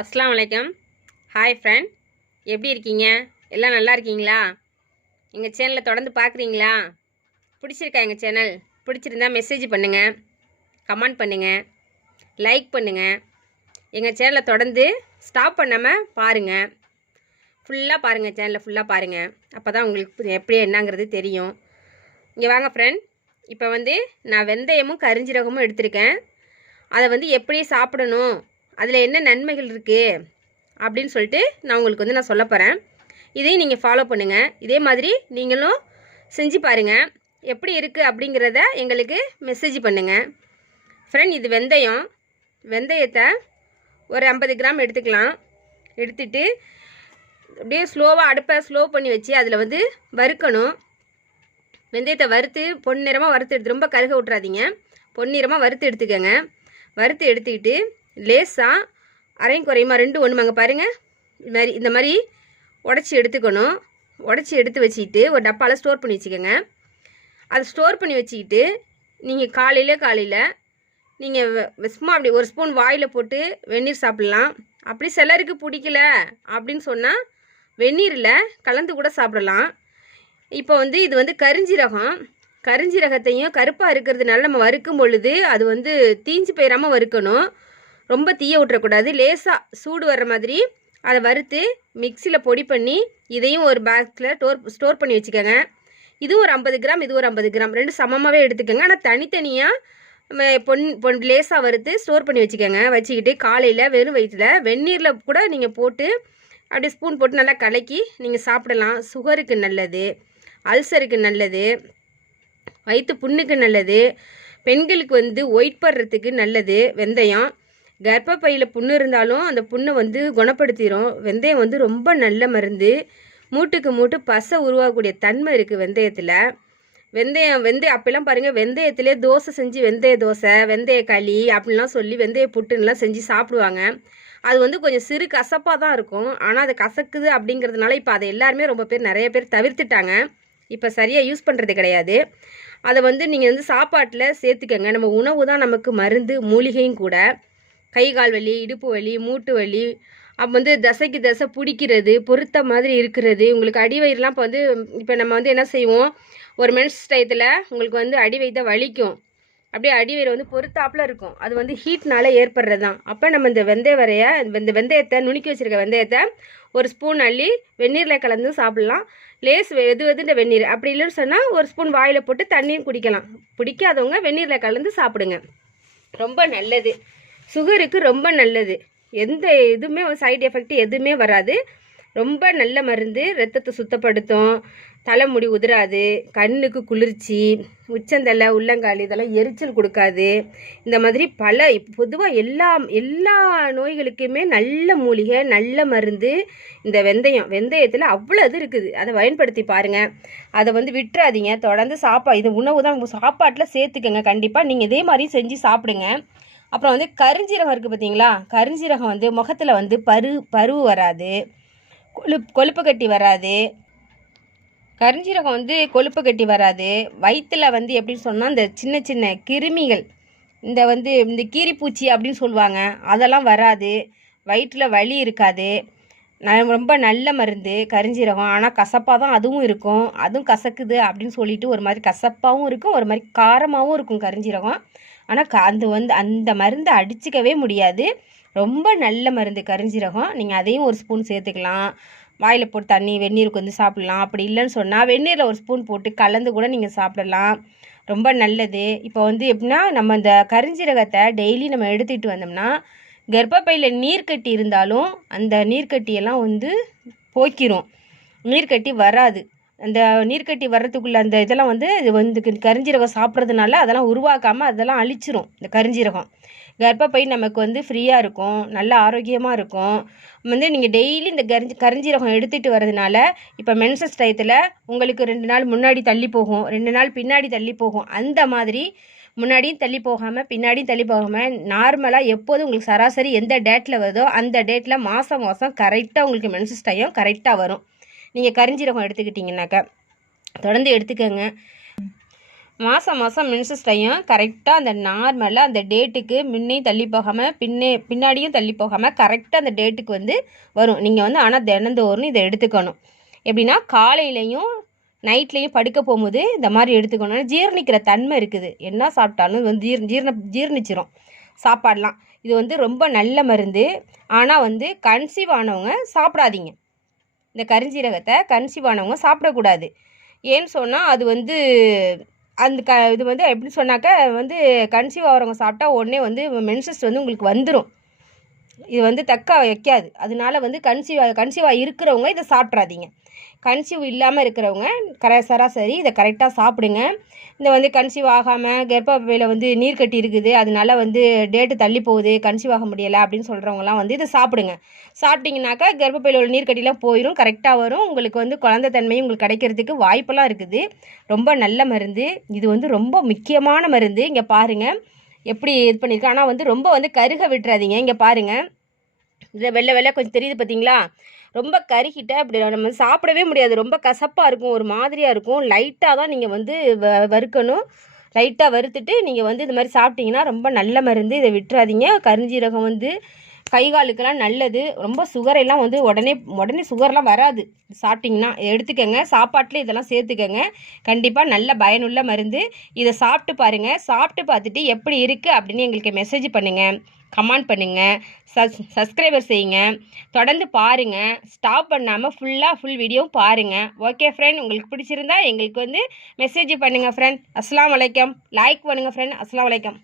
அஸ்லாம் வலைக்கம் hi friend எப்படி இருக்கீங்க? எல்லாம் நல்லா இருக்கீங்களா? எங்கள் சேனலை தொடர்ந்து பார்க்குறீங்களா பிடிச்சிருக்கா எங்கள் சேனல் பிடிச்சிருந்தா மெசேஜ் பண்ணுங்கள் கமெண்ட் பண்ணுங்கள் லைக் பண்ணுங்கள் எங்கள் சேனலை தொடர்ந்து ஸ்டாப் பண்ணாமல் பாருங்கள் ஃபுல்லாக பாருங்கள் சேனலை ஃபுல்லாக பாருங்கள் அப்போ தான் உங்களுக்கு எப்படி என்னங்கிறது தெரியும். இங்கே வாங்க ஃப்ரெண்ட் இப்போ வந்து நான் வெந்தயமும் கரிஞ்சீரகமும் எடுத்திருக்கேன். அதை வந்து எப்படி சாப்பிடணும்? அதில் என்ன நன்மைகள் இருக்குது அப்படின்னு சொல்லிட்டு நான் உங்களுக்கு வந்து நான் சொல்ல போகிறேன் இதையும் நீங்கள் ஃபாலோ பண்ணுங்கள் இதே மாதிரி நீங்களும் செஞ்சு பாருங்கள் எப்படி இருக்குது அப்படிங்கிறத எங்களுக்கு மெசேஜ் பண்ணுங்கள் ஃப்ரெண்ட் இது வெந்தயம். வெந்தயத்தை ஒரு ஐம்பது கிராம் எடுத்துக்கலாம். எடுத்துட்டு அப்படியே ஸ்லோவாக அடுப்பை ஸ்லோ பண்ணி வச்சு அதில் வந்து வறுக்கணும். வெந்தயத்தை வறுத்து பொன்னிறமாக வறுத்து எடுத்து ரொம்ப கருக விட்றாதீங்க பொன்னிறமாக வறுத்து எடுத்துக்கோங்க. வறுத்து எடுத்துக்கிட்டு லேசாக அரையும் குறையுமா? ரெண்டு ஒன்றுமாங்க பாருங்கள் இது மாதிரி இந்த மாதிரி உடச்சி எடுத்துக்கணும். உடச்சி எடுத்து வச்சுக்கிட்டு ஒரு டப்பாவில் ஸ்டோர் பண்ணி வச்சுக்கோங்க. அதை ஸ்டோர் பண்ணி வச்சுக்கிட்டு நீங்கள் காலையில் காலையில் நீங்கள் சும்மா அப்படி ஒரு ஸ்பூன் வாயில் போட்டு வெந்நீர் சாப்பிட்லாம். அப்படி சிலருக்கு பிடிக்கல அப்படின்னு சொன்னால் வெந்நீரில் கலந்து கூட சாப்பிடலாம். இப்போ வந்து இது வந்து கரிஞ்சீரகம். கரிஞ்சீரகத்தையும் கருப்பாக இருக்கிறதுனால நம்ம வறுக்கும் பொழுது அது வந்து தீஞ்சு போயிடாமல் வறுக்கணும். ரொம்ப தீய விட்டுறக்கூடாது லேசாக சூடு வர்ற மாதிரி அதை வறுத்து மிக்சியில் பொடி பண்ணி இதையும் ஒரு பேக்கில் ஸ்டோர் ஸ்டோர் பண்ணி வச்சுக்கோங்க. இது ஒரு ஐம்பது கிராம் இது ஒரு ஐம்பது கிராம். ரெண்டு சமமாகவே எடுத்துக்கோங்க. ஆனால் தனித்தனியாக பொன் பொன் லேசாக வறுத்து ஸ்டோர் பண்ணி வச்சுக்கோங்க. வச்சுக்கிட்டு காலையில் வெறும் வயிற்றில் வெந்நீரில் கூட நீங்கள் போட்டு அப்படியே ஸ்பூன் போட்டு நல்லா கலக்கி நீங்கள் சாப்பிடலாம். சுகருக்கு நல்லது. அல்சருக்கு நல்லது. வயிற்று புண்ணுக்கு நல்லது. பெண்களுக்கு வந்து ஒயிட் படுறதுக்கு நல்லது. வெந்தயம். கர்ப்பப்பையில் புண்ணு இருந்தாலும் அந்த புண்ணை வந்து குணப்படுத்திடும் வெந்தயம் வந்து ரொம்ப நல்ல மருந்து. மூட்டுக்கு மூட்டு பசை உருவாகக்கூடிய தன்மை இருக்குது வெந்தயத்தில். வெந்தயம் வெந்தயம் அப்பெல்லாம் பாருங்கள் வெந்தயத்திலே தோசை செஞ்சு வெந்தய தோசை வெந்தய களி அப்படின்லாம் சொல்லி வெந்தய புட்டுன்னெலாம் செஞ்சு சாப்பிடுவாங்க. அது வந்து கொஞ்சம் சிறு கசப்பாக தான் இருக்கும். ஆனால் அது கசக்குது அப்படிங்கிறதுனால இப்போ அதை எல்லாருமே ரொம்ப பேர் நிறைய பேர் தவிர்த்துட்டாங்க. இப்போ சரியாக யூஸ் பண்ணுறது கிடையாது. அதை வந்து நீங்கள் வந்து சாப்பாட்டில் சேர்த்துக்கங்க. நம்ம உணவு தான் நமக்கு மருந்து மூலிகையும் கூட. கை கால் வலி இடுப்பு வலி மூட்டு வலி அப்போ வந்து தசைக்கு தசை பிடிக்கிறது பொருத்த மாதிரி இருக்கிறது. உங்களுக்கு அடி வயிறுலாம் இப்போ வந்து இப்போ நம்ம வந்து என்ன செய்வோம்? ஒரு மென்ஸ் டயத்தில் உங்களுக்கு வந்து அடி வயிற்ற வலிக்கும். அப்படியே அடி வயிறு வந்து பொருத்தாப்புல இருக்கும். அது வந்து ஹீட்னால ஏற்படுறது தான் அப்போ நம்ம இந்த வெந்தய வரைய இந்த வெந்தயத்தை நுணுக்கி வச்சிருக்க வெந்தயத்தை ஒரு ஸ்பூன் அள்ளி வெந்நீரில் கலந்து சாப்பிட்லாம். லேஸ் எது எதுன்ற வெந்நீர். அப்படி இல்லைன்னு சொன்னால் ஒரு ஸ்பூன் வாயில் போட்டு தண்ணியும் குடிக்கலாம். பிடிக்காதவங்க வெந்நீரில் கலந்து சாப்பிடுங்க. ரொம்ப நல்லது. சுகருக்கு ரொம்ப நல்லது. எந்த இதுவுமே சைடு எஃபெக்ட் எதுவுமே வராது. ரொம்ப நல்ல மருந்து ரத்தத்தை சுத்தப்படுத்தும். தலைமுடி உதிராது கண்ணுக்கு குளிர்ச்சி உச்சந்தலை உள்ளங்கால் இதெல்லாம் எரிச்சல் கொடுக்காது. இந்த மாதிரி பல பொதுவாக எல்லா எல்லா நோய்களுக்குமே நல்ல மூலிகை நல்ல மருந்து இந்த வெந்தயம். வெந்தயத்தில் அவ்வளோ இது இருக்குது. அதை பயன்படுத்தி பாருங்கள் அதை வந்து விட்டுறாதீங்க. தொடர்ந்து சாப்பா இது உணவு தான். சாப்பாட்டில் சேர்த்துக்கங்க. கண்டிப்பாக நீங்கள் இதே மாதிரி செஞ்சு சாப்பிடுங்க. அப்புறம் வந்து கருஞ்சீரகம் இருக்குது பார்த்தீங்களா கருஞ்சீரகம் வந்து முகத்தில் வந்து பரு பருவு வராது. கொழு கொழுப்பு கட்டி வராது. கருஞ்சீரகம் வந்து கொழுப்பு கட்டி வராது. வயிற்றில் வந்து எப்படின்னு சொன்னால் இந்த சின்ன சின்ன கிருமிகள் இந்த வந்து இந்த கீரிப்பூச்சி அப்படின்னு சொல்லுவாங்க அதெல்லாம் வராது. வயிற்றில் வலி இருக்காது. ந- ரொம்ப நல்ல மருந்து கருஞ்சீரகம். ஆனால் கசப்பாக தான் அதுவும் இருக்கும். அதுவும் கசக்குது அப்படின்னு சொல்லிட்டு ஒரு மாதிரி கசப்பாகவும் இருக்கும். ஒரு மாதிரி காரமாகவும் இருக்கும் கருஞ்சீரகம். ஆனால் க அது வந்து அந்த மருந்தை அடிச்சுக்கவே முடியாது. ரொம்ப நல்ல மருந்து கரிஞ்சீரகம். நீங்கள் அதையும் ஒரு ஸ்பூன் சேர்த்துக்கலாம். வாயில் போட்டு தண்ணி வெந்நீருக்கு வந்து சாப்பிட்லாம். அப்படி இல்லைன்னு சொன்னால் வெந்நீரில் ஒரு ஸ்பூன் போட்டு கலந்து கூட நீங்கள் சாப்பிடலாம். ரொம்ப நல்லது. இப்போ வந்து எப்படின்னா நம்ம இந்த கரிஞ்சீரகத்தை டெய்லி நம்ம எடுத்துகிட்டு வந்தோம்னா கர்ப்பப்பையில் நீர்க்கட்டி இருந்தாலும் அந்த நீர்க்கட்டியெல்லாம் வந்து போக்கிரும். நீர்க்கட்டி வராது. அந்த நீர்க்கட்டி வர்றதுக்குள்ள அந்த இதெல்லாம் வந்து வந்து கரிஞ்சீரகம் சாப்பிட்றதுனால அதெல்லாம் உருவாக்காமல் அதெல்லாம் அழிச்சிரும் இந்த கரிஞ்சீரகம். கர்ப்பப்பை நமக்கு வந்து ஃப்ரீயாக இருக்கும் நல்ல ஆரோக்கியமாக இருக்கும் வந்து நீங்கள் டெய்லி இந்த கரிஞ்சி கரிஞ்சீரகம் எடுத்துகிட்டு வரதுனால இப்போ மென்சஸ் டயத்தில் உங்களுக்கு ரெண்டு நாள் முன்னாடி தள்ளி போகும் ரெண்டு நாள் பின்னாடி தள்ளி போகும் அந்த மாதிரி முன்னாடியும் தள்ளி போகாமல் பின்னாடியும் தள்ளி போகாமல் நார்மலாக எப்போதும் உங்களுக்கு சராசரி எந்த டேட்டில் வருதோ அந்த டேட்டில் மாதம் மாதம் கரெக்டாக உங்களுக்கு மென்சஸ் டயம் கரெக்டாக வரும். நீங்கள் கரிஞ்சீரகம் எடுத்துக்கிட்டிங்கனாக்கா தொடர்ந்து எடுத்துக்கோங்க. மாதம் மாதம் மென்சஸ் டைம் கரெக்டாக அந்த நார்மலாக அந்த டேட்டுக்கு முன்னையும் தள்ளி போகாமல் பின்னே பின்னாடியும் தள்ளி போகாமல் கரெக்டாக அந்த டேட்டுக்கு வந்து வரும். நீங்கள் வந்து ஆனால் தினந்தோறும் இதை எடுத்துக்கணும். எப்படின்னா காலையிலையும் நைட்லேயும் படுக்க போகும்போது இந்த மாதிரி எடுத்துக்கணும். ஜீரணிக்கிற தன்மை இருக்குது. என்ன சாப்பிட்டாலும் இது வந்து ஜீர் ஜீரண ஜீர்ணிச்சிரும் சாப்பாடெலாம். இது வந்து ரொம்ப நல்ல மருந்து. ஆனால் வந்து கன்சீவ் ஆனவங்க சாப்பிடாதீங்க. இந்த கரிஞ்சீரகத்தை கன்சீவ் ஆனவங்க சாப்பிடக்கூடாது. ஏன்னு சொன்னால் அது வந்து அந்த க இது வந்து எப்படி சொன்னாக்க வந்து கன்சீவ் ஆகிறவங்க சாப்பிட்டா உடனே வந்து மென்சஸ் வந்து உங்களுக்கு வந்துடும் இது வந்து தக்க வைக்காது. அதனால வந்து கன்சீவ் கன்சீவாக இருக்கிறவங்க இதை சாப்பிட்றாதீங்க. கன்சீவ் இல்லாமல் இருக்கிறவங்க கர சராசரி இதை கரெக்டாக சாப்பிடுங்க. இந்த வந்து கன்சீவ் ஆகாமல் கர்ப்பப்பையில் வந்து நீர் கட்டி இருக்குது. அதனால வந்து டேட்டு தள்ளி போகுது கன்சீவ் ஆக முடியலை அப்படின்னு சொல்கிறவங்கலாம் வந்து இதை சாப்பிடுங்க. சாப்பிட்டிங்கனாக்கா கர்ப்பப்பையில் உள்ள நீர் கட்டிலாம் போயிடும் கரெக்டாக வரும். உங்களுக்கு வந்து குழந்தை தன்மையும் உங்களுக்கு கிடைக்கிறதுக்கு வாய்ப்பெல்லாம் இருக்குது. ரொம்ப நல்ல மருந்து. இது வந்து ரொம்ப முக்கியமான மருந்து. இங்கே பாருங்கள் எப்படி இது பண்ணியிருக்கேன் ஆனால் வந்து ரொம்ப வந்து கருக விட்டுறாதீங்க. இங்கே பாருங்கள் இதில் வெள்ளை வெள்ளை கொஞ்சம் தெரியுது பார்த்தீங்களா ரொம்ப கருகிட்ட அப்படி நம்ம சாப்பிடவே முடியாது. ரொம்ப கசப்பாக இருக்கும். ஒரு மாதிரியாக இருக்கும். லைட்டாக தான் நீங்கள் வந்து வ வறுக்கணும். லைட்டாக வறுத்துட்டு நீங்கள் வந்து இது மாதிரி சாப்பிட்டீங்கன்னா ரொம்ப நல்ல மருந்து. இதை விட்டுறாதீங்க. கருஞ்சீரகம் வந்து கை காலுக்கெல்லாம் நல்லது. ரொம்ப சுகரெல்லாம் வந்து உடனே உடனே சுகர்லாம் வராது. சாப்பிட்டிங்கன்னா எடுத்துக்கோங்க. சாப்பாட்டில் இதெல்லாம் சேர்த்துக்கோங்க. கண்டிப்பாக நல்ல பயனுள்ள மருந்து. இதை சாப்பிட்டு பாருங்கள் சாப்பிட்டு பார்த்துட்டு எப்படி இருக்குது அப்படின்னு எங்களுக்கு மெசேஜ் பண்ணுங்கள் கமெண்ட் பண்ணுங்கள் சஸ் சப்ஸ்கிரைபர் செய்யுங்க. தொடர்ந்து பாருங்கள் ஸ்டாப் பண்ணாமல் ஃபுல்லாக ஃபுல் வீடியோவும் பாருங்கள் ஓகே ஃப்ரெண்ட் உங்களுக்கு பிடிச்சிருந்தா எங்களுக்கு வந்து மெசேஜ் பண்ணுங்கள் ஃப்ரெண்ட் அஸ்லாம் வலைக்கம் லைக் பண்ணுங்கள் ஃப்ரெண்ட் அஸ்லாம் வலைக்கம்